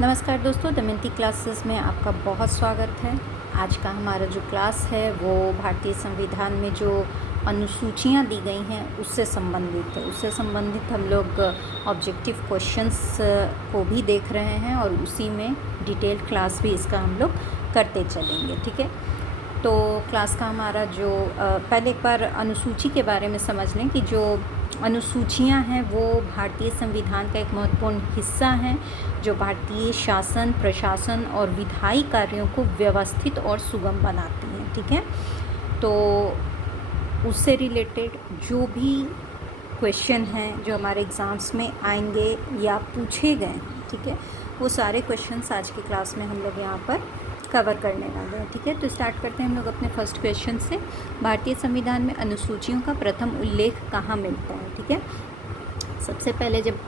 नमस्कार दोस्तों, दमयंती क्लासेस में आपका बहुत स्वागत है। आज का हमारा जो क्लास है वो भारतीय संविधान में जो अनुसूचियाँ दी गई हैं उससे संबंधित है। उससे संबंधित हम लोग ऑब्जेक्टिव क्वेश्चंस को भी देख रहे हैं और उसी में डिटेल क्लास भी इसका हम लोग करते चलेंगे। ठीक है, तो क्लास का हमारा जो पहले एक बार अनुसूची के बारे में समझ लें कि जो अनुसूचियां हैं वो भारतीय संविधान का एक महत्वपूर्ण हिस्सा हैं जो भारतीय शासन, प्रशासन और विधायी कार्यों को व्यवस्थित और सुगम बनाती हैं। ठीक है, तो उससे रिलेटेड जो भी क्वेश्चन हैं जो हमारे एग्ज़ाम्स में आएंगे या पूछे गए हैं, ठीक है, वो सारे क्वेश्चंस आज की क्लास में हम लोग यहाँ पर कवर करने वाले हैं। ठीक है, तो स्टार्ट करते हैं हम लोग अपने फर्स्ट क्वेश्चन से। भारतीय संविधान में अनुसूचियों का प्रथम उल्लेख कहाँ मिलता है? ठीक है, सबसे पहले जब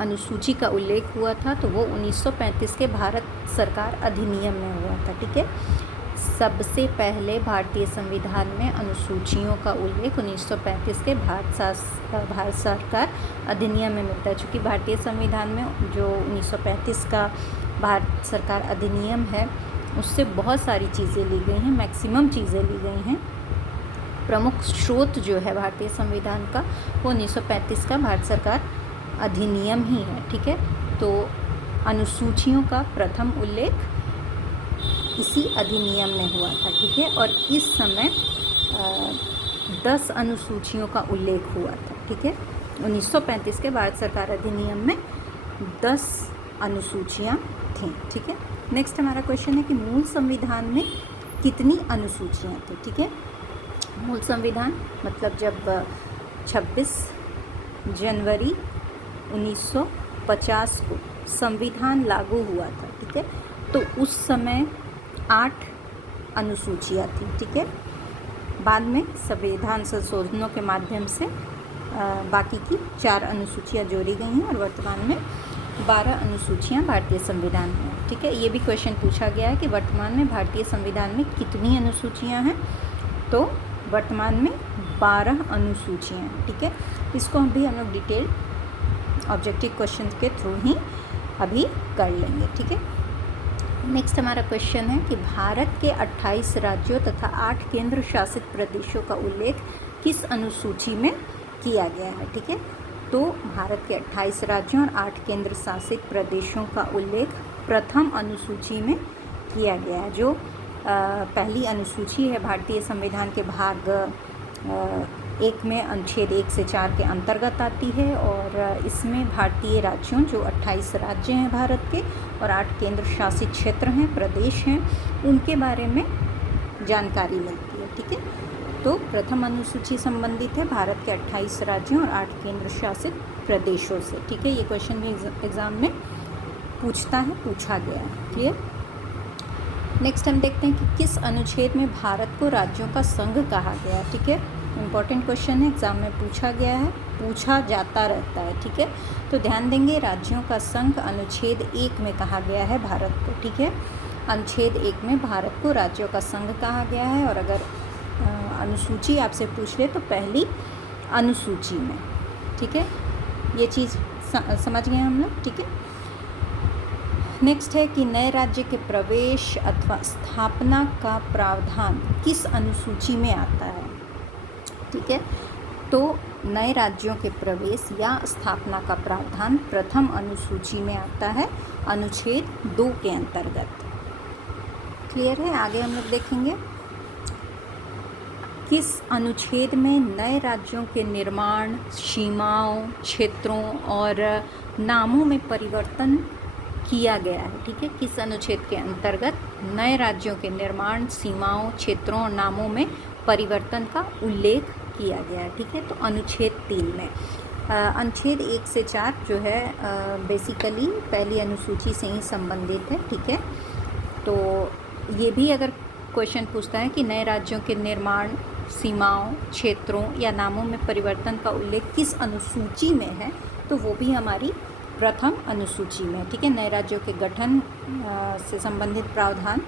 अनुसूची का उल्लेख हुआ था तो वो 1935 के भारत सरकार अधिनियम में हुआ था। ठीक है, सबसे पहले भारतीय संविधान में अनुसूचियों का उल्लेख 1935 के भारत सरकार अधिनियम में मिलता है। चूँकि भारतीय संविधान में जो 1935 का भारत सरकार अधिनियम है उससे बहुत सारी चीज़ें ली गई हैं, मैक्सिमम चीज़ें ली गई हैं। प्रमुख स्रोत जो है भारतीय संविधान का वो 1935 का भारत सरकार अधिनियम ही है। ठीक है, तो अनुसूचियों का प्रथम उल्लेख इसी अधिनियम में हुआ था। ठीक है, और इस समय 10 अनुसूचियों का उल्लेख हुआ था। ठीक है, 1935 के भारत सरकार अधिनियम में 10 अनुसूचियाँ थीं। ठीक है, नेक्स्ट हमारा क्वेश्चन है कि मूल संविधान में कितनी अनुसूचियाँ थी? ठीक है, मूल संविधान मतलब जब 26 जनवरी 1950 को संविधान लागू हुआ था, ठीक है, तो उस समय 8 अनुसूचियाँ थी। ठीक है, बाद में संविधान संशोधनों के माध्यम से बाकी की 4 अनुसूचियाँ जोड़ी गई हैं और वर्तमान में 12 अनुसूचियाँ भारतीय संविधान में। ठीक है, ये भी क्वेश्चन पूछा गया है कि वर्तमान में भारतीय संविधान में कितनी अनुसूचियाँ हैं? तो वर्तमान में 12 अनुसूचियाँ हैं। ठीक है, इसको हम लोग डिटेल ऑब्जेक्टिव क्वेश्चन के थ्रू ही अभी कर लेंगे। ठीक है, नेक्स्ट हमारा क्वेश्चन है कि भारत के 28 राज्यों तथा 8 केंद्र शासित प्रदेशों का उल्लेख किस अनुसूची में किया गया है? ठीक है, तो भारत के 28 राज्यों और 8 केंद्र शासित प्रदेशों का उल्लेख प्रथम अनुसूची में किया गया है। जो पहली अनुसूची है भारतीय संविधान के भाग 1 में अनुच्छेद 1 से 4 के अंतर्गत आती है और इसमें भारतीय राज्यों जो 28 राज्य हैं भारत के और 8 केंद्र शासित क्षेत्र हैं, प्रदेश हैं, उनके बारे में जानकारी मिलती है। ठीक है, तो प्रथम अनुसूची संबंधित है भारत के 28 राज्यों और 8 केंद्र शासित प्रदेशों से। ठीक है, ये क्वेश्चन भी एग्ज़ाम में पूछा गया है। क्लियर? नेक्स्ट हम देखते हैं कि किस अनुच्छेद में भारत को राज्यों का संघ कहा गया है? ठीक है, इम्पॉर्टेंट क्वेश्चन है, एग्ज़ाम में पूछा गया है, पूछा जाता रहता है। ठीक है, तो ध्यान देंगे, राज्यों का संघ अनुच्छेद 1 में कहा गया है भारत को। ठीक है, अनुच्छेद 1 में भारत को राज्यों का संघ कहा गया है और अगर अनुसूची आपसे पूछ ले तो पहली अनुसूची में। ठीक है, ये चीज़ समझ गए हम लोग। ठीक है, नेक्स्ट है कि नए राज्य के प्रवेश अथवा स्थापना का प्रावधान किस अनुसूची में आता है? ठीक है, तो नए राज्यों के प्रवेश या स्थापना का प्रावधान प्रथम अनुसूची में आता है अनुच्छेद 2 के अंतर्गत। क्लियर है? आगे हम लोग देखेंगे किस अनुच्छेद में नए राज्यों के निर्माण, सीमाओं, क्षेत्रों और नामों में परिवर्तन किया गया है? ठीक है, किस अनुच्छेद के अंतर्गत नए राज्यों के निर्माण, सीमाओं, क्षेत्रों और नामों में परिवर्तन का उल्लेख किया गया है? ठीक है, तो अनुच्छेद 3 में। अनुच्छेद 1 से 4 जो है बेसिकली पहली अनुसूची से ही संबंधित है। ठीक है, तो ये भी अगर क्वेश्चन पूछता है कि नए राज्यों के निर्माण, सीमाओं, क्षेत्रों या नामों में परिवर्तन का उल्लेख किस अनुसूची में है, तो वो भी हमारी प्रथम अनुसूची में। ठीक है, नए राज्यों के गठन से संबंधित प्रावधान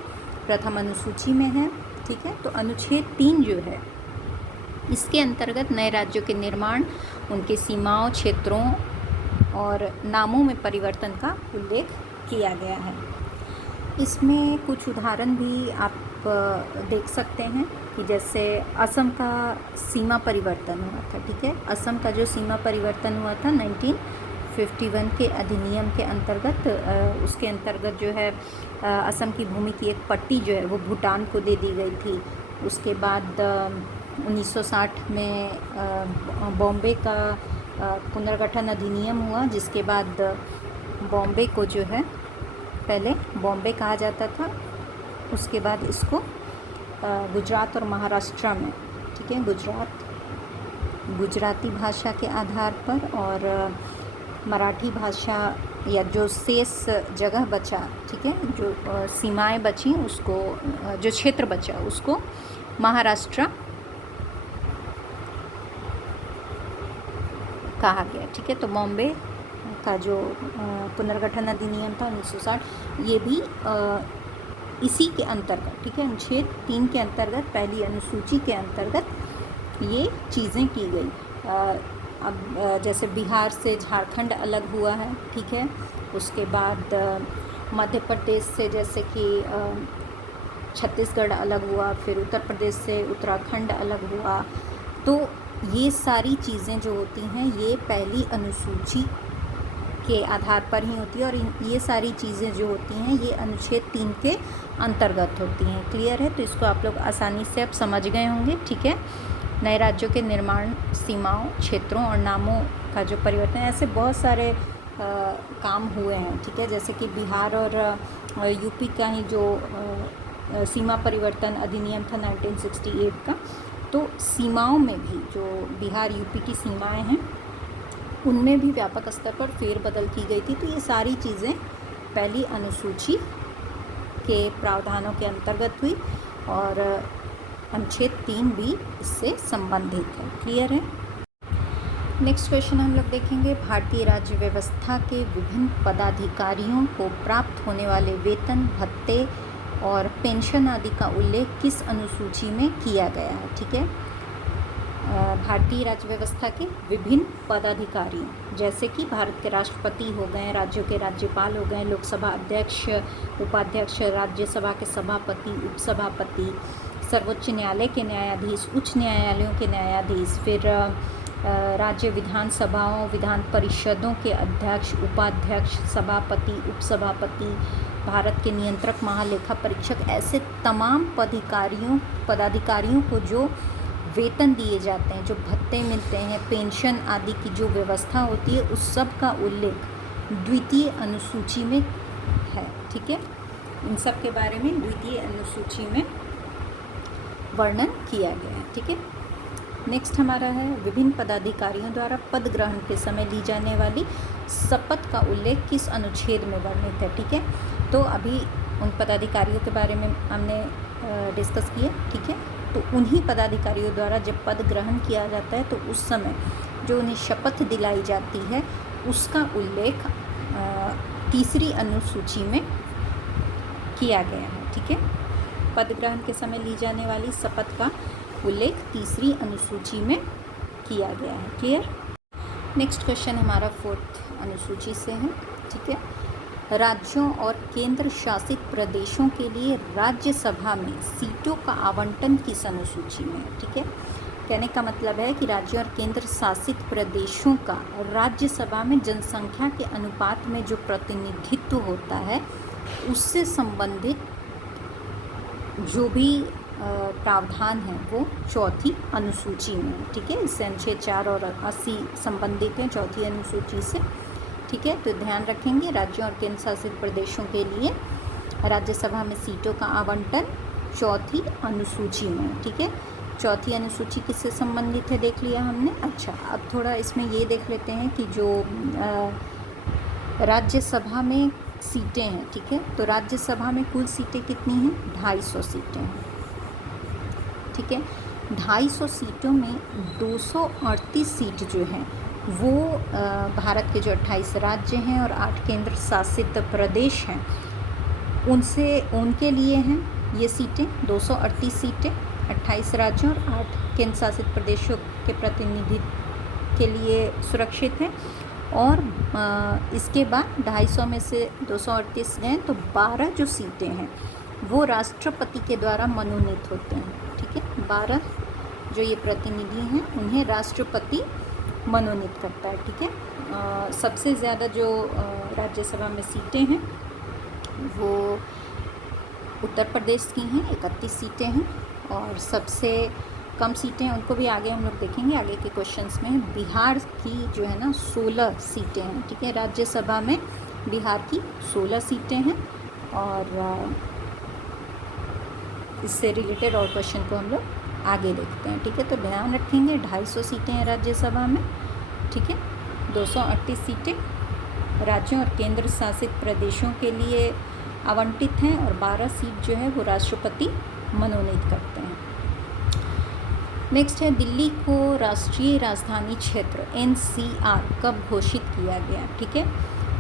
प्रथम अनुसूची में है। ठीक है, तो अनुच्छेद 3 जो है इसके अंतर्गत नए राज्यों के निर्माण, उनके सीमाओं, क्षेत्रों और नामों में परिवर्तन का उल्लेख किया गया है। इसमें कुछ उदाहरण भी आप देख सकते हैं कि जैसे असम का सीमा परिवर्तन हुआ था, ठीक है। असम का जो सीमा परिवर्तन हुआ था 1951 के अधिनियम के अंतर्गत, उसके अंतर्गत जो है असम की भूमि की एक पट्टी जो है वो भूटान को दे दी गई थी। उसके बाद 1960 में बॉम्बे का पुनर्गठन अधिनियम हुआ, जिसके बाद बॉम्बे को जो है, पहले बॉम्बे कहा जाता था, उसके बाद इसको गुजरात और महाराष्ट्र में, ठीक है, गुजराती भाषा के आधार पर और मराठी भाषा या जो शेष जगह बचा, ठीक है, जो सीमाएं बची उसको, जो क्षेत्र बचा उसको महाराष्ट्र कहा गया, ठीक है। तो बॉम्बे का जो पुनर्गठन अधिनियम था 1960, ये भी इसी के अंतर्गत, ठीक है, अनुच्छेद 3 के अंतर्गत, पहली अनुसूची के अंतर्गत ये चीज़ें की गई। अब जैसे बिहार से झारखंड अलग हुआ है, ठीक है। उसके बाद मध्य प्रदेश से जैसे कि छत्तीसगढ़ अलग हुआ, फिर उत्तर प्रदेश से उत्तराखंड अलग हुआ। तो ये सारी चीज़ें जो होती हैं ये पहली अनुसूची के आधार पर ही होती है, और ये सारी चीज़ें जो होती हैं ये अनुच्छेद 3 के अंतर्गत होती हैं। क्लियर है? तो इसको आप लोग आसानी से अब समझ गए होंगे, ठीक है। नए राज्यों के निर्माण, सीमाओं, क्षेत्रों और नामों का जो परिवर्तन, ऐसे बहुत सारे काम हुए हैं, ठीक है। जैसे कि बिहार और यूपी का ही जो सीमा परिवर्तन अधिनियम था 1968 का, तो सीमाओं में भी जो बिहार यूपी की सीमाएं हैं उनमें भी व्यापक स्तर पर फेरबदल की गई थी। तो ये सारी चीज़ें पहली अनुसूची के प्रावधानों के अंतर्गत हुई और अनुच्छेद 3 भी इससे संबंधित है। क्लियर है? नेक्स्ट क्वेश्चन हम लोग देखेंगे, भारतीय राज्य व्यवस्था के विभिन्न पदाधिकारियों को प्राप्त होने वाले वेतन, भत्ते और पेंशन आदि का उल्लेख किस अनुसूची में किया गया है, ठीक है। भारतीय राज्य व्यवस्था के विभिन्न पदाधिकारियों, जैसे कि भारत के राष्ट्रपति हो गए, राज्यों के राज्यपाल हो गए, लोकसभा अध्यक्ष, उपाध्यक्ष, राज्यसभा के सभापति, उपसभापति, सर्वोच्च न्यायालय के न्यायाधीश, उच्च न्यायालयों के न्यायाधीश, फिर राज्य विधानसभाओं, विधान परिषदों के अध्यक्ष, उपाध्यक्ष, सभापति, उपसभापति, भारत के नियंत्रक, महालेखा परीक्षक, ऐसे तमाम पदाधिकारियों को जो वेतन दिए जाते हैं, जो भत्ते मिलते हैं, पेंशन आदि की जो व्यवस्था होती है, उस सब का उल्लेख द्वितीय अनुसूची में है, ठीक है। इन सब के बारे में द्वितीय अनुसूची में वर्णन किया गया है, ठीक है। नेक्स्ट हमारा है, विभिन्न पदाधिकारियों द्वारा पद ग्रहण के समय ली जाने वाली शपथ का उल्लेख किस अनुच्छेद में वर्णित है, ठीक है। तो अभी उन पदाधिकारियों के बारे में हमने डिस्कस किया, ठीक है। तो उन्हीं पदाधिकारियों द्वारा जब पद ग्रहण किया जाता है तो उस समय जो उन्हें शपथ दिलाई जाती है उसका उल्लेख तीसरी अनुसूची में किया गया है, ठीक है। पद ग्रहण के समय ली जाने वाली शपथ का उल्लेख तीसरी अनुसूची में किया गया है। क्लियर? नेक्स्ट क्वेश्चन हमारा 4th अनुसूची से है, ठीक है। राज्यों और केंद्र शासित प्रदेशों के लिए राज्यसभा में सीटों का आवंटन किस अनुसूची में है, ठीक है। कहने का मतलब है कि राज्यों और केंद्र शासित प्रदेशों का राज्यसभा में जनसंख्या के अनुपात में जो प्रतिनिधित्व होता है उससे संबंधित जो भी प्रावधान है वो 4थी अनुसूची में, ठीक है। इससे अनुच्छेद 4 और 80 संबंधित हैं 4थी अनुसूची से, ठीक है। तो ध्यान रखेंगे, राज्यों और केंद्र शासित प्रदेशों के लिए राज्यसभा में सीटों का आवंटन 4थी अनुसूची में, ठीक है। 4थी अनुसूची किससे संबंधित है देख लिया हमने। अच्छा, अब थोड़ा इसमें ये देख लेते हैं कि जो राज्यसभा में सीटें हैं, ठीक है। तो राज्यसभा में कुल सीटें कितनी हैं? 250 सीटें हैं, ठीक है। 250 सीटों में 238 सीट जो हैं वो भारत के जो 28 राज्य हैं और 8 केंद्र शासित प्रदेश हैं उनके लिए हैं ये सीटें। 238 सीटें 28 राज्यों और 8 केंद्र शासित प्रदेशों के प्रतिनिधित्व के लिए सुरक्षित हैं। और इसके बाद 250 में से 238 गए तो 12 जो सीटें हैं वो राष्ट्रपति के द्वारा मनोनीत होते हैं। ठीक है, 12 जो ये प्रतिनिधि हैं उन्हें राष्ट्रपति मनोनीत करता है। ठीक है, सबसे ज़्यादा जो राज्यसभा में सीटें हैं वो उत्तर प्रदेश की हैं, 31 सीटें हैं, और सबसे कम सीटें उनको भी आगे हम लोग देखेंगे आगे के क्वेश्चंस में। बिहार की जो है ना 16 सीटें हैं। ठीक है, राज्यसभा में बिहार की 16 सीटें हैं, और इससे रिलेटेड और क्वेश्चन को हम लोग आगे देखते हैं। ठीक है, तो ध्यान रखेंगे 250 सीटें हैं राज्यसभा में। ठीक है, 238 सीटें राज्यों और केंद्र शासित प्रदेशों के लिए आवंटित हैं, और 12 सीट जो है वो राष्ट्रपति मनोनीत करते हैं। नेक्स्ट है, दिल्ली को राष्ट्रीय राजधानी क्षेत्र NCR कब घोषित किया गया? ठीक है,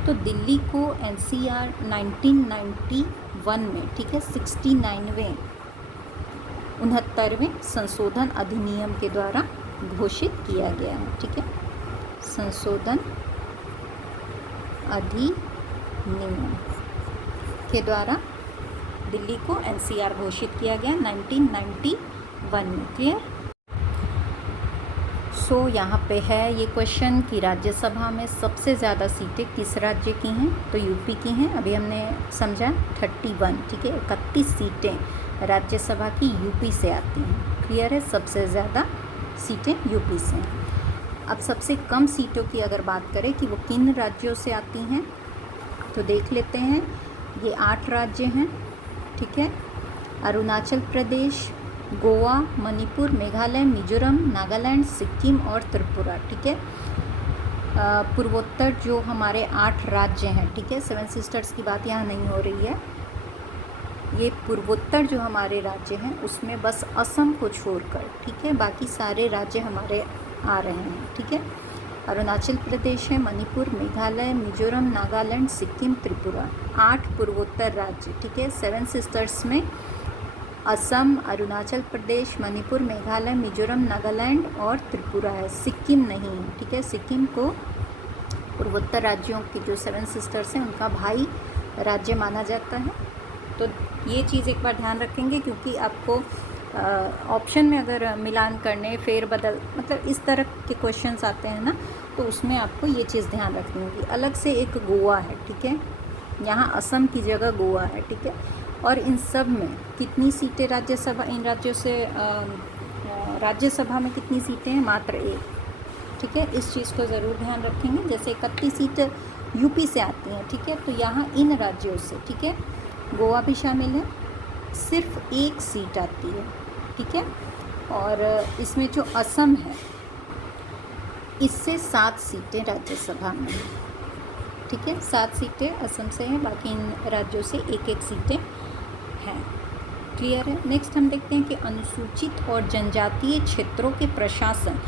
तो दिल्ली को NCR 1991 में, ठीक है, 69वें 69वें संशोधन अधिनियम के द्वारा घोषित किया गया है। ठीक है, संशोधन अधिनियम के द्वारा दिल्ली को NCR घोषित किया गया 1991 में। क्लियर? सो यहाँ पे है ये क्वेश्चन कि राज्यसभा में सबसे ज़्यादा सीटें किस राज्य की हैं? तो यूपी की हैं। अभी हमने समझा 31, ठीक है, 31 सीटें राज्यसभा की यूपी से आती हैं। क्लियर है? सबसे ज़्यादा सीटें यूपी से हैं। अब सबसे कम सीटों की अगर बात करें कि वो किन राज्यों से आती हैं, तो देख लेते हैं। ये 8 राज्य हैं। ठीक है, अरुणाचल प्रदेश, गोवा, मणिपुर, मेघालय, मिजोरम, नागालैंड, सिक्किम और त्रिपुरा। ठीक है, पूर्वोत्तर जो हमारे 8 राज्य हैं, ठीक है, 7 सिस्टर्स की बात यहाँ नहीं हो रही है। ये पूर्वोत्तर जो हमारे राज्य हैं उसमें बस असम को छोड़कर, ठीक है, बाकी सारे राज्य हमारे आ रहे हैं। ठीक है, अरुणाचल प्रदेश है, मणिपुर, मेघालय, मिजोरम, नागालैंड, सिक्किम, त्रिपुरा, 8 पूर्वोत्तर राज्य। ठीक है, 7 सिस्टर्स में असम, अरुणाचल प्रदेश, मणिपुर, मेघालय, मिजोरम, नागालैंड और त्रिपुरा है। सिक्किम नहीं है। ठीक है, सिक्किम को पूर्वोत्तर राज्यों की जो 7 सिस्टर्स हैं उनका भाई राज्य माना जाता है। तो ये चीज़ एक बार ध्यान रखेंगे, क्योंकि आपको ऑप्शन में अगर मिलान करने, फेरबदल, मतलब इस तरह के क्वेश्चंस आते हैं ना, तो उसमें आपको ये चीज़ ध्यान रखनी होगी। अलग से एक गोवा है। ठीक है, यहाँ असम की जगह गोवा है। ठीक है, और इन सब में कितनी सीटें राज्यसभा, इन राज्यों से राज्यसभा में कितनी सीटें हैं? मात्र 1। ठीक है, इस चीज़ को ज़रूर ध्यान रखेंगे। जैसे 31 सीट यूपी से आती हैं। ठीक है, तो यहाँ इन राज्यों से, ठीक है, गोवा भी शामिल है, सिर्फ 1 सीट आती है। ठीक है, और इसमें जो असम है इससे 7 सीटें राज्यसभा में हैं। ठीक है, 7 सीटें असम से हैं, बाकी इन राज्यों से 1-1 सीटें हैं। क्लियर है? नेक्स्ट हम देखते हैं कि अनुसूचित और जनजातीय क्षेत्रों के प्रशासन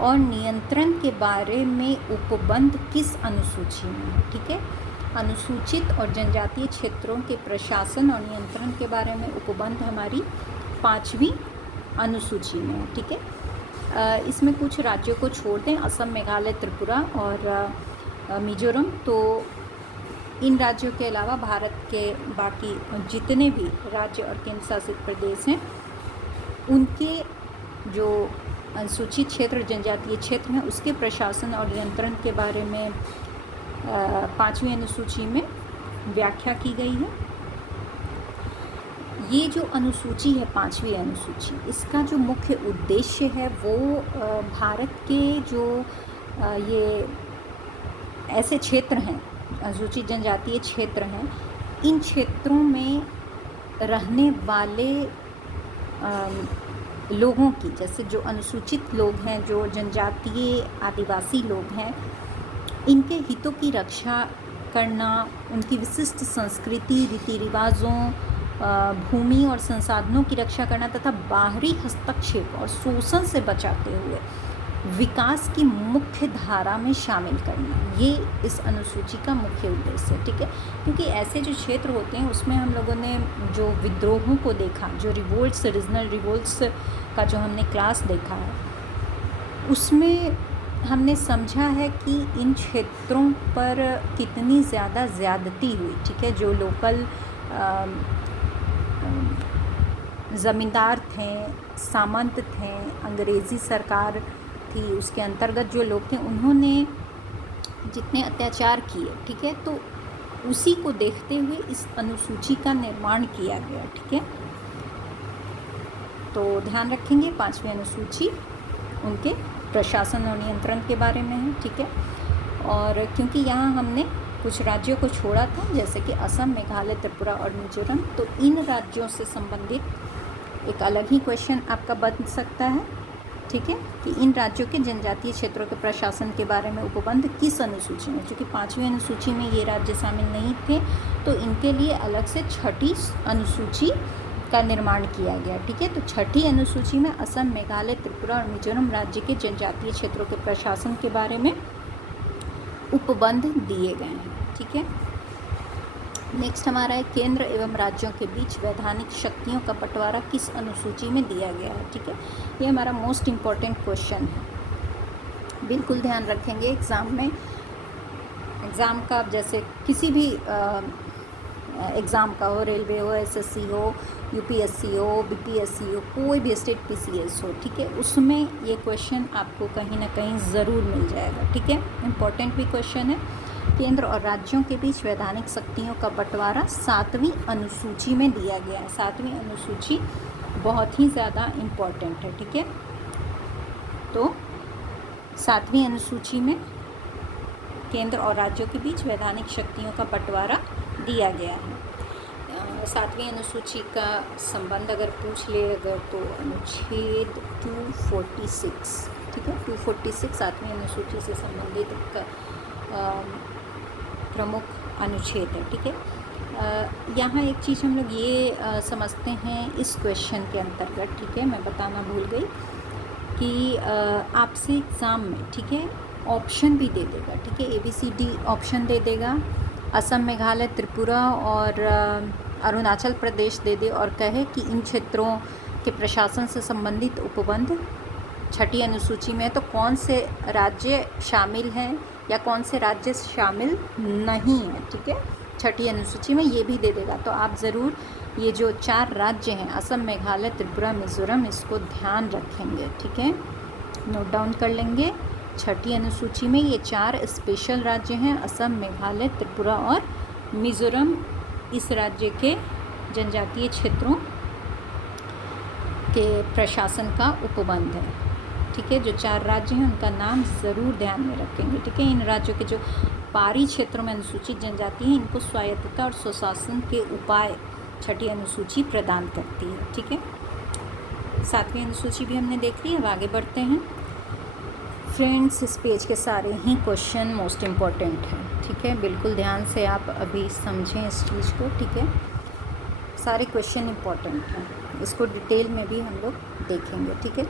और नियंत्रण के बारे में उपबंध किस अनुसूची में है? ठीक है, अनुसूचित और जनजातीय क्षेत्रों के प्रशासन और नियंत्रण के बारे में उपबंध हमारी 5वीं अनुसूची में है। ठीक है, इसमें कुछ राज्यों को छोड़ दें, असम, मेघालय, त्रिपुरा और मिजोरम, तो इन राज्यों के अलावा भारत के बाकी जितने भी राज्य और केंद्र शासित प्रदेश हैं उनके जो अनुसूचित क्षेत्र, जनजातीय क्षेत्र हैं, उसके प्रशासन और नियंत्रण के बारे में 5वीं अनुसूची में व्याख्या की गई है। ये जो अनुसूची है 5वीं अनुसूची, इसका जो मुख्य उद्देश्य है वो भारत के जो ये ऐसे क्षेत्र हैं, अनुसूचित जनजातीय क्षेत्र हैं, इन क्षेत्रों में रहने वाले लोगों की, जैसे जो अनुसूचित लोग हैं, जो जनजातीय आदिवासी लोग हैं, इनके हितों की रक्षा करना, उनकी विशिष्ट संस्कृति, रीति रिवाजों, भूमि और संसाधनों की रक्षा करना तथा बाहरी हस्तक्षेप और शोषण से बचाते हुए विकास की मुख्य धारा में शामिल करना, ये इस अनुसूची का मुख्य उद्देश्य है। ठीक है, क्योंकि ऐसे जो क्षेत्र होते हैं उसमें हम लोगों ने जो विद्रोहों को देखा, जो रिवोल्ट्स, रीजनल रिवोल्ट्स का जो हमने क्लास देखा है, उसमें हमने समझा है कि इन क्षेत्रों पर कितनी ज़्यादा ज़्यादती हुई, ठीक है। जो लोकल ज़मींदार थे, सामंत थे, अंग्रेज़ी सरकार थी, उसके अंतर्गत जो लोग थे, उन्होंने जितने अत्याचार किए, ठीक है, तो उसी को देखते हुए इस अनुसूची का निर्माण किया गया, ठीक है। तो ध्यान रखेंगे 5वीं अनुसूची उनके प्रशासन और नियंत्रण के बारे में है, ठीक है। और क्योंकि यहाँ हमने कुछ राज्यों को छोड़ा था, जैसे कि असम, मेघालय, त्रिपुरा और मिजोरम, तो इन राज्यों से संबंधित एक अलग ही क्वेश्चन आपका बन सकता है, ठीक है, कि इन राज्यों के जनजातीय क्षेत्रों के प्रशासन के बारे में उपबंध किस अनुसूची में, क्योंकि 5वीं अनुसूची में ये राज्य शामिल नहीं थे, तो इनके लिए अलग से 6ठी अनुसूची का निर्माण किया गया, ठीक है। तो 6ठी अनुसूची में असम, मेघालय, त्रिपुरा और मिजोरम राज्य के जनजातीय क्षेत्रों के प्रशासन के बारे में उपबंध दिए गए हैं, ठीक है। नेक्स्ट हमारा है केंद्र एवं राज्यों के बीच वैधानिक शक्तियों का बंटवारा किस अनुसूची में दिया गया है, ठीक है। ये हमारा मोस्ट इम्पॉर्टेंट क्वेश्चन है, बिल्कुल ध्यान रखेंगे एग्ज़ाम में। एग्ज़ाम का जैसे किसी भी एग्ज़ाम का हो, रेलवे हो, एसएससी हो, यूपीएससी हो, बीपीएससी हो, कोई भी स्टेट पीसीएस हो, ठीक है, उसमें ये क्वेश्चन आपको कहीं ना कहीं ज़रूर मिल जाएगा, ठीक है। इम्पॉर्टेंट भी क्वेश्चन है। केंद्र और राज्यों के बीच वैधानिक शक्तियों का बंटवारा 7वीं अनुसूची में दिया गया है। 7वीं अनुसूची बहुत ही ज़्यादा इम्पॉर्टेंट है, ठीक है। तो 7वीं अनुसूची में केंद्र और राज्यों के बीच वैधानिक शक्तियों का बंटवारा दिया गया है। 7वीं अनुसूची का संबंध अगर पूछ ले अगर तो अनुच्छेद 246, ठीक है, 246 7वीं अनुसूची से संबंधित प्रमुख अनुच्छेद है, ठीक है। यहाँ एक चीज़ हम लोग ये समझते हैं इस क्वेश्चन के अंतर्गत, ठीक है, मैं बताना भूल गई कि आपसे एग्ज़ाम में, ठीक है, ऑप्शन भी दे देगा, ठीक है, ABCD ऑप्शन दे देगा, असम, मेघालय, त्रिपुरा और अरुणाचल प्रदेश दे दे और कहे कि इन क्षेत्रों के प्रशासन से संबंधित उपबंध 6ठी अनुसूची में, तो कौन से राज्य शामिल हैं या कौन से राज्य शामिल नहीं है, ठीक है, 6ठी अनुसूची में, ये भी दे देगा। तो आप ज़रूर ये जो 4 राज्य हैं, असम, मेघालय, त्रिपुरा, मिज़ोरम, इसको ध्यान रखेंगे, ठीक है, नोट डाउन कर लेंगे। 6ठी अनुसूची में ये 4 स्पेशल राज्य हैं, असम, मेघालय, त्रिपुरा और मिज़ोरम, इस राज्य के जनजातीय क्षेत्रों के प्रशासन का उपबंध है, ठीक है। जो 4 राज्य हैं उनका नाम ज़रूर ध्यान में रखेंगे, ठीक है। इन राज्यों के जो पहाड़ी क्षेत्रों में अनुसूचित जनजाति हैं, इनको स्वायत्तता और स्वशासन के उपाय 6ठी अनुसूची प्रदान करती है, ठीक है। 7वीं अनुसूची भी हमने देख ली, अब आगे बढ़ते हैं। फ्रेंड्स, इस पेज के सारे ही क्वेश्चन मोस्ट इम्पॉर्टेंट हैं, ठीक है, बिल्कुल ध्यान से आप अभी समझें इस चीज़ को, ठीक है। सारे क्वेश्चन इम्पॉर्टेंट हैं, इसको डिटेल में भी हम लोग देखेंगे, ठीक है।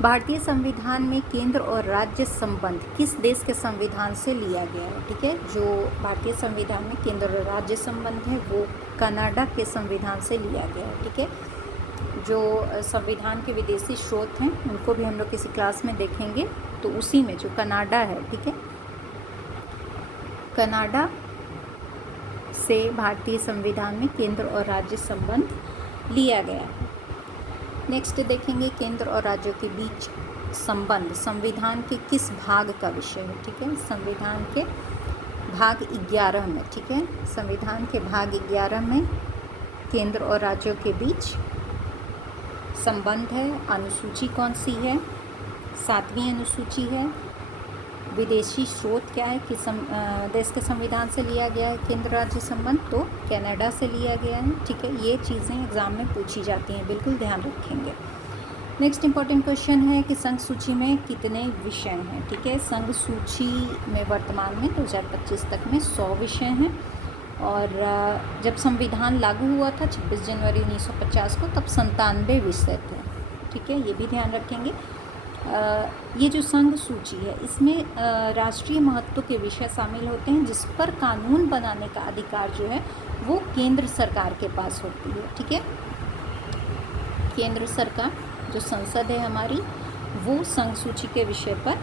भारतीय संविधान में केंद्र और राज्य संबंध किस देश के संविधान से लिया गया है, ठीक है। जो भारतीय संविधान में केंद्र और राज्य संबंध है वो कनाडा के संविधान से लिया गया है, ठीक है। जो संविधान के विदेशी स्रोत हैं उनको भी हम लोग किसी क्लास में देखेंगे, तो उसी में जो कनाडा है, ठीक है, कनाडा से भारतीय संविधान में केंद्र और राज्य संबंध लिया गया है। नेक्स्ट देखेंगे केंद्र और राज्यों के बीच संबंध संविधान के किस भाग का विषय है, ठीक है, संविधान के भाग 11 में, ठीक है, संविधान के भाग 11 में केंद्र और राज्यों के बीच संबंध है। अनुसूची कौन सी है? 7वीं अनुसूची है। विदेशी स्रोत क्या है, किस देश के संविधान से लिया गया है केंद्र राज्य संबंध, तो कनाडा से लिया गया है, ठीक है। ये चीज़ें एग्ज़ाम में पूछी जाती हैं, बिल्कुल ध्यान रखेंगे। नेक्स्ट इंपॉर्टेंट क्वेश्चन है कि संघ सूची में कितने विषय हैं, ठीक है। संघ सूची में वर्तमान में 2025 तक में 100 विषय हैं, और जब संविधान लागू हुआ था 26 जनवरी 1950 को, तब 97 विषय थे, ठीक है, ये भी ध्यान रखेंगे। ये जो संघ सूची है इसमें राष्ट्रीय महत्व के विषय शामिल होते हैं, जिस पर कानून बनाने का अधिकार जो है वो केंद्र सरकार के पास होती है, ठीक है। केंद्र सरकार जो संसद है हमारी, वो संघ सूची के विषय पर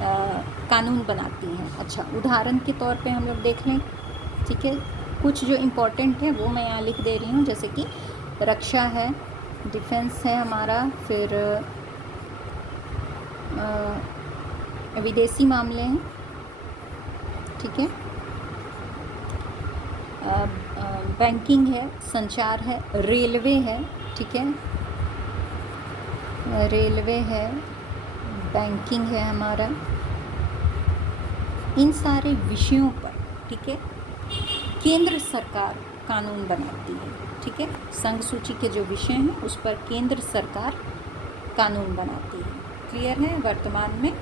कानून बनाती हैं। अच्छा, उदाहरण के तौर पे हम लोग देख लें, ठीक है। कुछ जो इम्पोर्टेंट है वो मैं यहाँ लिख दे रही हूँ, जैसे कि रक्षा है, डिफेंस है हमारा, फिर विदेशी मामले हैं, ठीक है, बैंकिंग है, संचार है, रेलवे है, ठीक है, रेलवे है, बैंकिंग है हमारा। इन सारे विषयों पर, ठीक है, केंद्र सरकार कानून बनाती है, ठीक है। संघ सूची के जो विषय हैं उस पर केंद्र सरकार कानून बनाती है। क्लियर है? वर्तमान में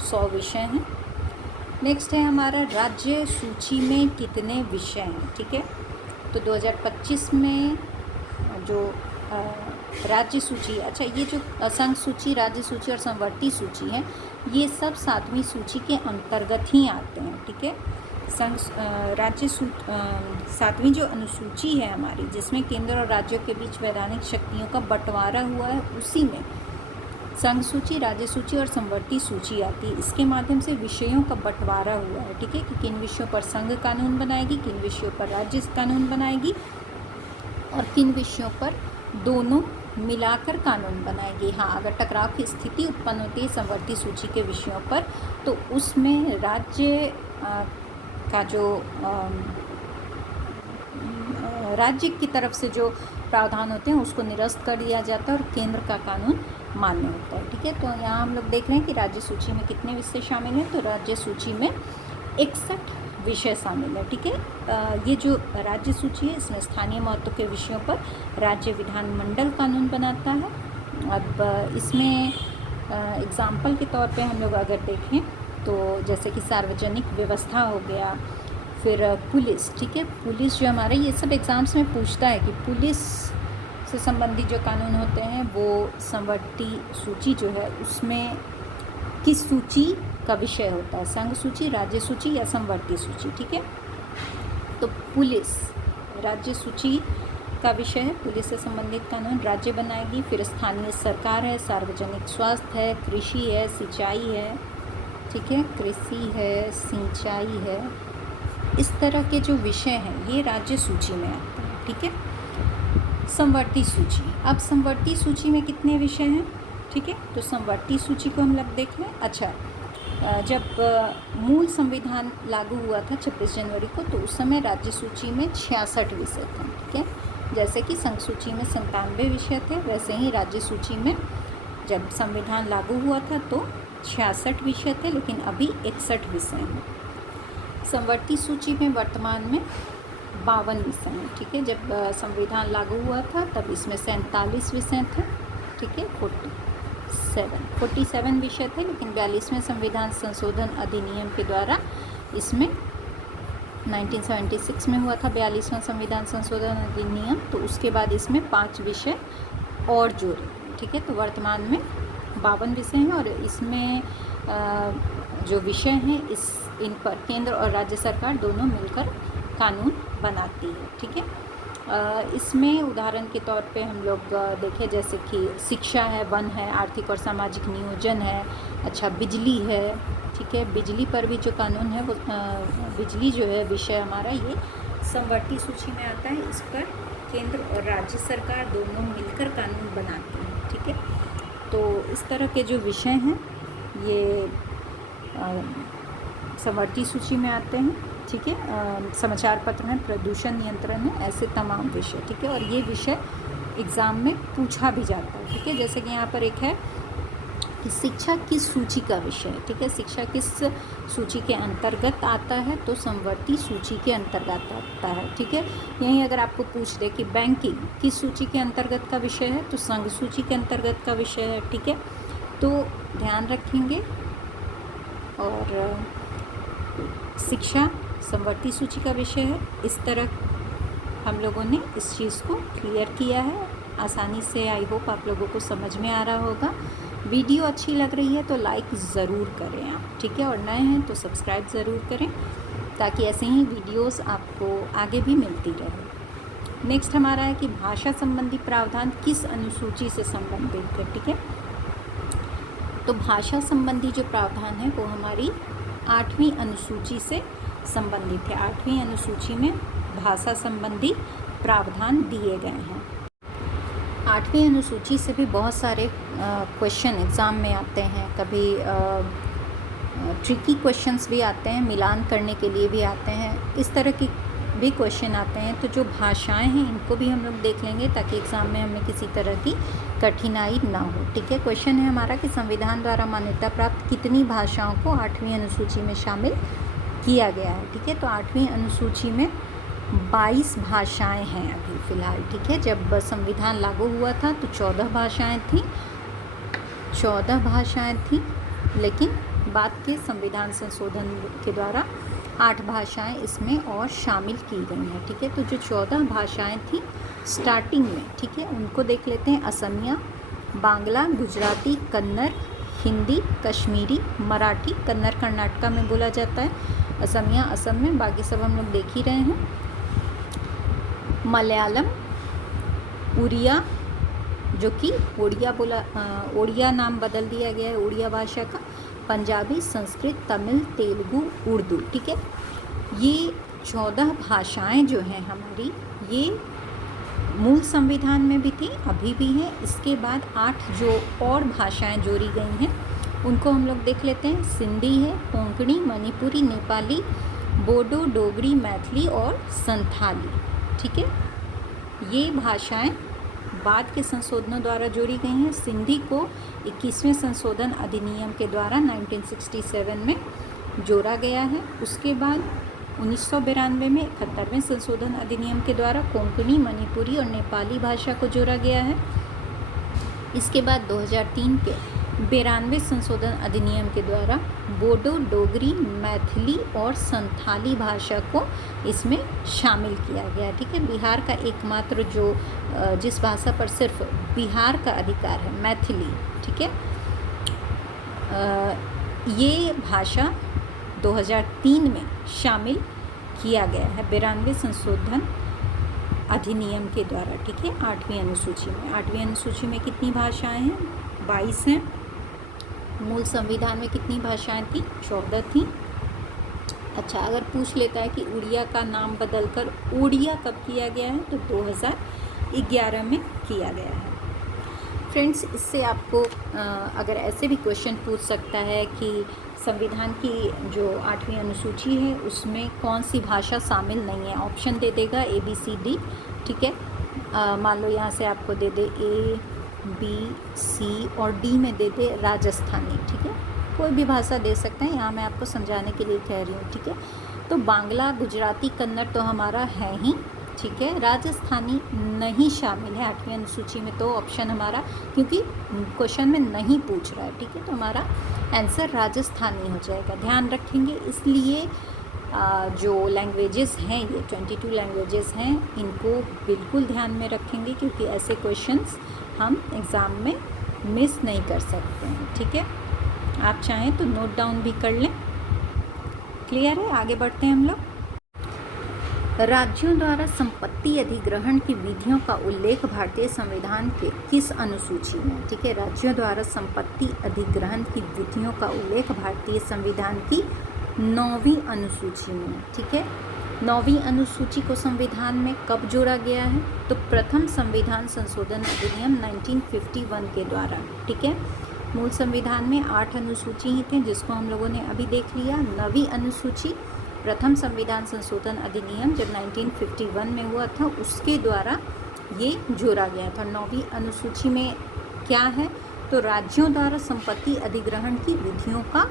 100 विषय हैं। नेक्स्ट है हमारा राज्य सूची में कितने विषय हैं, ठीक है। तो 2025 में जो राज्य सूची, अच्छा ये जो संघ सूची, राज्य सूची और संवर्ती सूची है, ये सब 7वीं सूची के अंतर्गत ही आते हैं, ठीक है। संघ राज्य 7वीं जो अनुसूची है हमारी, जिसमें केंद्र और राज्यों के बीच वैधानिक शक्तियों का बंटवारा हुआ है, उसी में संघ सूची, राज्य सूची और संवर्ती सूची आती है। इसके माध्यम से विषयों का बंटवारा हुआ है, ठीक है, कि किन विषयों पर संघ कानून बनाएगी, किन विषयों पर राज्य कानून बनाएगी और किन विषयों पर दोनों मिलाकर कानून बनाएगी। हाँ, अगर टकराव की स्थिति उत्पन्न होती है संवर्ती सूची के विषयों पर, तो उसमें राज्य का जो राज्य की तरफ से जो प्रावधान होते हैं उसको निरस्त कर दिया जाता है और केंद्र का कानून मान्य होता है, ठीक है। तो यहाँ हम लोग देख रहे हैं कि राज्य सूची में कितने विषय शामिल हैं। तो राज्य सूची में 61 विषय शामिल है, ठीक है। ये जो राज्य सूची है, इसमें स्थानीय महत्व के विषयों पर राज्य विधानमंडल कानून बनाता है। अब इसमें एग्जाम्पल के तौर पे हम लोग अगर देखें तो जैसे कि सार्वजनिक व्यवस्था हो गया, फिर पुलिस, ठीक है। पुलिस जो हमारे, ये सब एग्ज़ाम्स में पूछता है कि पुलिस से संबंधित जो कानून होते हैं वो संवर्ती सूची जो है उसमें किस सूची का विषय होता है, संघ सूची, राज्य सूची या संवर्ती सूची, ठीक है। तो पुलिस राज्य सूची का विषय है, पुलिस से संबंधित कानून राज्य बनाएगी। फिर स्थानीय सरकार है, सार्वजनिक स्वास्थ्य है, कृषि है, सिंचाई है, ठीक है, कृषि है, सिंचाई है। इस तरह के जो विषय हैं ये राज्य सूची में आते हैं, ठीक है। संवर्ती सूची, अब संवर्ती सूची में कितने विषय हैं, ठीक है। तो संवर्ती सूची को हम लोग देख लें। अच्छा, जब मूल संविधान लागू हुआ था 26 जनवरी को, तो उस समय राज्य सूची में 66 विषय थे, ठीक है। जैसे कि संघ सूची में 97 विषय थे, वैसे ही राज्य सूची में जब संविधान लागू हुआ था तो 66 विषय थे, लेकिन अभी 61 विषय हैं। संवर्ती सूची में वर्तमान में 52 विषय हैं, ठीक है। जब संविधान लागू हुआ था तब इसमें 47 विषय थे, ठीक है। 47 विषय थे, लेकिन 42वें संविधान संशोधन अधिनियम के द्वारा इसमें 1976 में हुआ था 42वां संविधान संशोधन अधिनियम, तो उसके बाद इसमें 5 विषय और जोड़े, ठीक है। तो वर्तमान में 52 विषय हैं और इसमें जो विषय हैं इन पर केंद्र और राज्य सरकार दोनों मिलकर कानून बनाती है, ठीक है। इसमें उदाहरण के तौर पे हम लोग देखें, जैसे कि शिक्षा है, वन है, आर्थिक और सामाजिक नियोजन है, अच्छा बिजली है, ठीक है। बिजली पर भी जो कानून है वो बिजली जो है विषय हमारा ये संवर्ती सूची में आता है। इस पर केंद्र और राज्य सरकार दोनों मिलकर कानून बनाते हैं, ठीक है। तो इस तरह के जो विषय हैं ये संवर्ती सूची में आते हैं, ठीक है। समाचार पत्र हैं, प्रदूषण नियंत्रण है, ऐसे तमाम विषय, ठीक है। और ये विषय एग्ज़ाम में पूछा भी जाता है, ठीक है। जैसे कि यहाँ पर एक है कि शिक्षा किस सूची का विषय है, ठीक है। शिक्षा किस सूची के अंतर्गत आता है, तो संवर्ती सूची के अंतर्गत आता है, ठीक है। यहीं अगर आपको पूछ दे कि बैंकिंग किस सूची के अंतर्गत का विषय है, तो संघ सूची के अंतर्गत का विषय है, ठीक है। तो ध्यान रखेंगे। और शिक्षा संवर्ती सूची का विषय है। इस तरह हम लोगों ने इस चीज़ को क्लियर किया है आसानी से। आई होप आप लोगों को समझ में आ रहा होगा। वीडियो अच्छी लग रही है तो लाइक ज़रूर करें आप, ठीक है। और नए हैं तो सब्सक्राइब ज़रूर करें, ताकि ऐसे ही वीडियोस आपको आगे भी मिलती रहे। नेक्स्ट हमारा है कि भाषा संबंधी प्रावधान किस अनुसूची से संबंधित है, ठीक है। तो भाषा संबंधी जो प्रावधान है वो हमारी 8वीं अनुसूची से संबंधित है। 8वीं अनुसूची में भाषा संबंधी प्रावधान दिए गए हैं। 8वीं अनुसूची से भी बहुत सारे क्वेश्चन एग्ज़ाम में आते हैं, कभी ट्रिकी क्वेश्चंस भी आते हैं, मिलान करने के लिए भी आते हैं, इस तरह की भी क्वेश्चन आते हैं। तो जो भाषाएं हैं इनको भी हम लोग देख लेंगे ताकि एग्ज़ाम में हमें किसी तरह की कठिनाई ना हो। ठीक है, क्वेश्चन है हमारा कि संविधान द्वारा मान्यता प्राप्त कितनी भाषाओं को 8वीं अनुसूची में शामिल किया गया है। ठीक है, तो 8वीं अनुसूची में 22 भाषाएं हैं अभी फ़िलहाल। ठीक है, जब संविधान लागू हुआ था तो 14 भाषाएं थीं, लेकिन बाद के संविधान संशोधन के द्वारा 8 भाषाएं इसमें और शामिल की गई हैं। ठीक है, तो जो 14 भाषाएं थी स्टार्टिंग में, ठीक है, उनको देख लेते हैं। असमिया, बांग्ला, गुजराती, कन्नड़, हिंदी, कश्मीरी, मराठी। कन्नड़ कर्नाटका में बोला जाता है, असमिया असम में, बाकी सब हम लोग देख ही रहे हैं। मलयालम, उड़िया, जो कि ओडिया नाम बदल दिया गया है ओडिया भाषा का। पंजाबी, संस्कृत, तमिल, तेलुगु, उर्दू। ठीक है, ये 14 भाषाएं जो हैं हमारी, ये मूल संविधान में भी थी, अभी भी हैं। इसके बाद 8 जो और भाषाएं जोड़ी गई हैं उनको हम लोग देख लेते हैं। सिंधी है, कोंकणी, मणिपुरी, नेपाली, बोडो, डोगरी, मैथिली और संथाली। ठीक है, ये भाषाएं बाद के संशोधनों द्वारा जोड़ी गई हैं। सिंधी को 21वें संशोधन अधिनियम के द्वारा 1967 में जोड़ा गया है। उसके बाद 1992 में 71वें संशोधन अधिनियम के द्वारा कोंकणी, मणिपुरी और नेपाली भाषा को जोड़ा गया है। इसके बाद 2003 के 92वें संशोधन अधिनियम के द्वारा बोडो, डोगरी, मैथिली और संथाली भाषा को इसमें शामिल किया गया। ठीक है, बिहार का एकमात्र जो जिस भाषा पर सिर्फ बिहार का अधिकार है, मैथिली। ठीक है, ये भाषा 2003 में शामिल किया गया है 92वें संशोधन अधिनियम के द्वारा। ठीक है, 8वीं अनुसूची में। 8वीं अनुसूची में कितनी भाषाएं हैं? 22 हैं। मूल संविधान में कितनी भाषाएं थी? 14 थी। अच्छा, अगर पूछ लेता है कि उड़िया का नाम बदलकर ओडिया कब किया गया है, तो 2011 में किया गया है। फ्रेंड्स, इससे आपको अगर ऐसे भी क्वेश्चन पूछ सकता है कि संविधान की जो 8वीं अनुसूची है उसमें कौन सी भाषा शामिल नहीं है, ऑप्शन दे देगा ABCD। ठीक है, मान लो यहाँ से आपको दे दे ABC और D में दे दे राजस्थानी। ठीक है, कोई भी भाषा दे सकते हैं, यहाँ मैं आपको समझाने के लिए कह रही हूँ। ठीक है, तो बांग्ला, गुजराती, कन्नड़ तो हमारा है ही। ठीक है, राजस्थानी नहीं शामिल है 8वीं अनुसूची में, तो ऑप्शन हमारा, क्योंकि क्वेश्चन में नहीं पूछ रहा है। ठीक है, तो हमारा आंसर राजस्थानी हो जाएगा। ध्यान रखेंगे, इसलिए जो लैंग्वेजेस हैं, ये 22 लैंग्वेजेस हैं, इनको बिल्कुल ध्यान में रखेंगे क्योंकि ऐसे क्वेश्चंस हम एग्ज़ाम में मिस नहीं कर सकते हैं। ठीक है, आप चाहें तो नोट डाउन भी कर लें। क्लियर है? आगे बढ़ते हैं हम लोग। राज्यों द्वारा संपत्ति अधिग्रहण की विधियों का उल्लेख भारतीय संविधान के किस अनुसूची में? ठीक है, राज्यों द्वारा संपत्ति अधिग्रहण की विधियों का उल्लेख भारतीय संविधान की 9वीं अनुसूची में। ठीक है, 9वीं अनुसूची को संविधान में कब जोड़ा गया है? तो प्रथम संविधान संशोधन अधिनियम 1951 के द्वारा। ठीक है, मूल संविधान में 8 अनुसूची ही थे जिसको हम लोगों ने अभी देख लिया। 9वीं अनुसूची प्रथम संविधान संशोधन अधिनियम जब 1951 में हुआ था उसके द्वारा ये जोड़ा गया था। 9वीं अनुसूची में क्या है? तो राज्यों द्वारा संपत्ति अधिग्रहण की विधियों का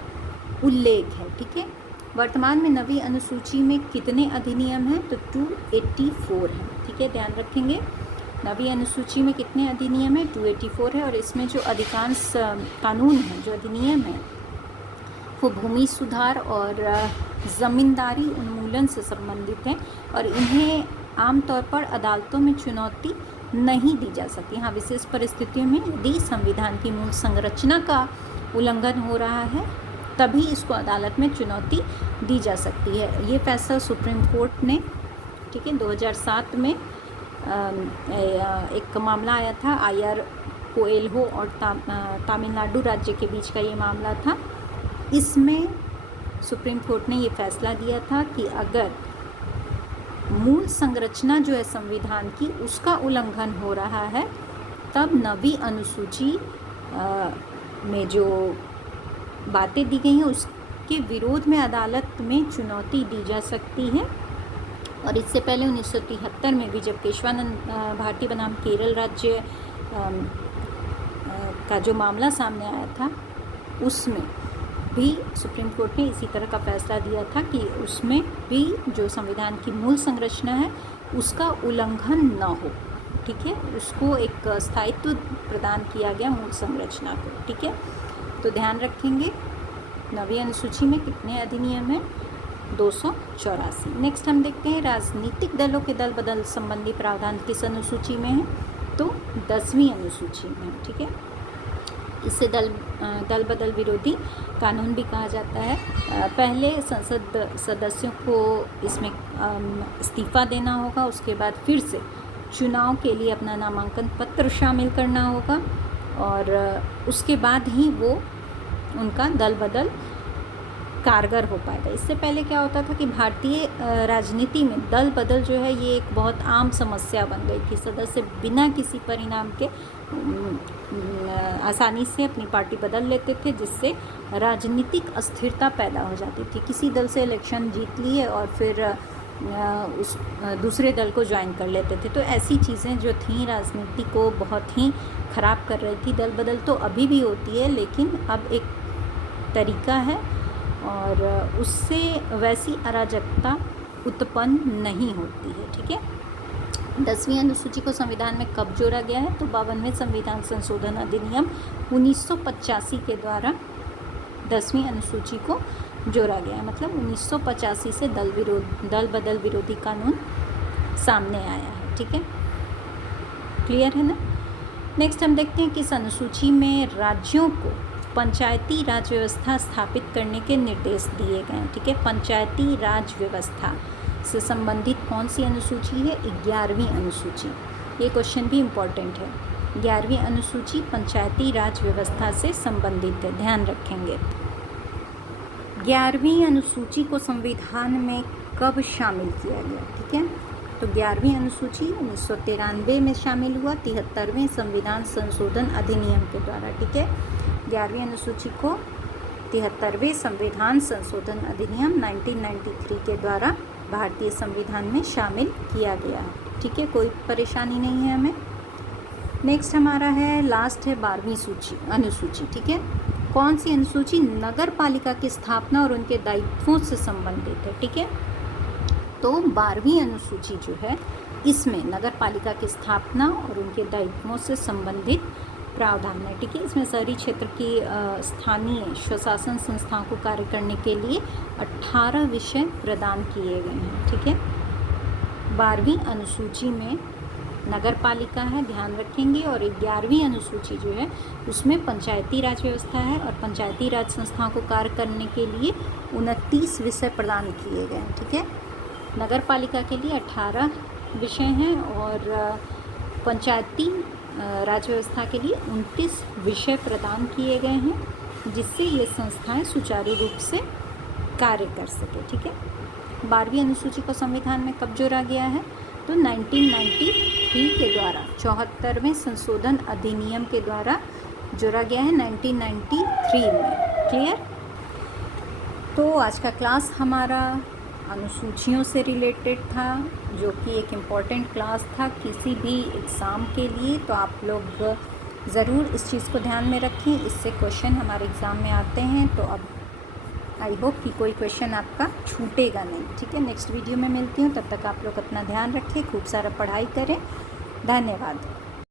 उल्लेख है। ठीक है, वर्तमान में 9वीं अनुसूची में कितने अधिनियम हैं? तो 284 हैं। ठीक है, ध्यान रखेंगे, 9वीं अनुसूची में कितने अधिनियम हैं? 284 है। और इसमें जो अधिकांश कानून हैं, जो अधिनियम हैं, वो भूमि सुधार और ज़मींदारी उन्मूलन से संबंधित हैं और इन्हें आमतौर पर अदालतों में चुनौती नहीं दी जा सकती। हाँ, विशेष परिस्थितियों में यदि संविधान की मूल संरचना का उल्लंघन हो रहा है तभी इसको अदालत में चुनौती दी जा सकती है। ये फैसला सुप्रीम कोर्ट ने, ठीक है, 2007 में एक मामला आया था IR कोएल्हो और तमिलनाडु राज्य के बीच का ये मामला था। इसमें सुप्रीम कोर्ट ने ये फैसला दिया था कि अगर मूल संरचना जो है संविधान की उसका उल्लंघन हो रहा है तब 9वीं अनुसूची में जो बातें दी गई हैं उसके विरोध में अदालत में चुनौती दी जा सकती है। और इससे पहले 1973 में भी जब केशवानंद भारती बनाम केरल राज्य का जो मामला सामने आया था उसमें भी सुप्रीम कोर्ट ने इसी तरह का फैसला दिया था कि उसमें भी जो संविधान की मूल संरचना है उसका उल्लंघन न हो, ठीक है, उसको एक स्थायित्व प्रदान किया गया मूल संरचना को, ठीक है। तो ध्यान रखेंगे 9वीं अनुसूची में कितने अधिनियम हैं? 284। नेक्स्ट हम देखते हैं राजनीतिक दलों के दल बदल संबंधी प्रावधान किस अनुसूची में है? तो 10वीं अनुसूची में, ठीक है। इसे दल बदल विरोधी कानून भी कहा जाता है। पहले संसद सदस्यों को इसमें इस्तीफ़ा देना होगा, उसके बाद फिर से चुनाव के लिए अपना नामांकन पत्र शामिल करना होगा और उसके बाद ही वो उनका दल बदल कारगर हो पाएगा। इससे पहले क्या होता था कि भारतीय राजनीति में दल बदल जो है ये एक बहुत आम समस्या बन गई थी। सदस्य बिना किसी परिणाम के आसानी से अपनी पार्टी बदल लेते थे, जिससे राजनीतिक अस्थिरता पैदा हो जाती थी। किसी दल से इलेक्शन जीत लिए और फिर उस दूसरे दल को ज्वाइन कर लेते थे। तो ऐसी चीज़ें जो थीं राजनीति को बहुत ही ख़राब कर रही थी। दल बदल तो अभी भी होती है, लेकिन अब एक तरीका है और उससे वैसी अराजकता उत्पन्न नहीं होती है, ठीक है। 10वीं अनुसूची को संविधान में कब जोड़ा गया है? तो 52वें संविधान संशोधन अधिनियम 1985 के द्वारा 10वीं अनुसूची को जोड़ा गया है। मतलब 1985 से दल बदल विरोधी कानून सामने आया है, ठीक है। क्लियर है ना? नेक्स्ट हम देखते हैं कि इस अनुसूची में राज्यों को पंचायती राज व्यवस्था स्थापित करने के निर्देश दिए गए हैं, ठीक है। पंचायती राज व्यवस्था से संबंधित कौन सी अनुसूची है? 11वीं अनुसूची। ये क्वेश्चन भी इम्पॉर्टेंट है। 11वीं अनुसूची पंचायती राज व्यवस्था से संबंधित है, ध्यान रखेंगे। 11वीं अनुसूची को संविधान में कब शामिल किया गया? ठीक है, तो 11वीं अनुसूची 1993 में शामिल हुआ 73वें संविधान संशोधन अधिनियम के द्वारा, ठीक है। 11वीं अनुसूची को 73वें संविधान संशोधन अधिनियम 1993 के द्वारा भारतीय संविधान में शामिल किया गया है, ठीक है। कोई परेशानी नहीं है हमें। नेक्स्ट हमारा है, लास्ट है 12वीं अनुसूची, ठीक है। कौन सी अनुसूची नगर पालिका की स्थापना और उनके दायित्वों से संबंधित है? ठीक है, तो 12वीं अनुसूची जो है इसमें नगर पालिका की स्थापना और उनके दायित्वों से संबंधित प्रावधान है, ठीक है। इसमें शहरी क्षेत्र की स्थानीय स्वशासन संस्थाओं को कार्य करने के लिए 18 विषय प्रदान किए गए हैं, ठीक है। 12वीं अनुसूची में नगर पालिका है, ध्यान रखेंगे। और 11वीं अनुसूची जो है उसमें पंचायती राज व्यवस्था है और पंचायती राज संस्थाओं को कार्य करने के लिए 29 विषय प्रदान किए गए हैं, ठीक है। नगर पालिका के लिए 18 विषय हैं और पंचायती राज व्यवस्था के लिए 29 विषय प्रदान किए गए हैं, जिससे ये संस्थाएं सुचारू रूप से कार्य कर सके, ठीक है। 12वीं अनुसूची को संविधान में कब जोड़ा गया है? तो 1993 के द्वारा 74वें संशोधन अधिनियम के द्वारा जोड़ा गया है 1993 में। क्लियर? तो आज का क्लास हमारा अनुसूचियों से रिलेटेड था, जो कि एक इम्पॉर्टेंट क्लास था किसी भी एग्ज़ाम के लिए। तो आप लोग ज़रूर इस चीज़ को ध्यान में रखें, इससे क्वेश्चन हमारे एग्ज़ाम में आते हैं। तो अब आई होप कि कोई क्वेश्चन आपका छूटेगा नहीं, ठीक है। नेक्स्ट वीडियो में मिलती हूँ, तब तक आप लोग अपना ध्यान रखें, खूब सारा पढ़ाई करें। धन्यवाद।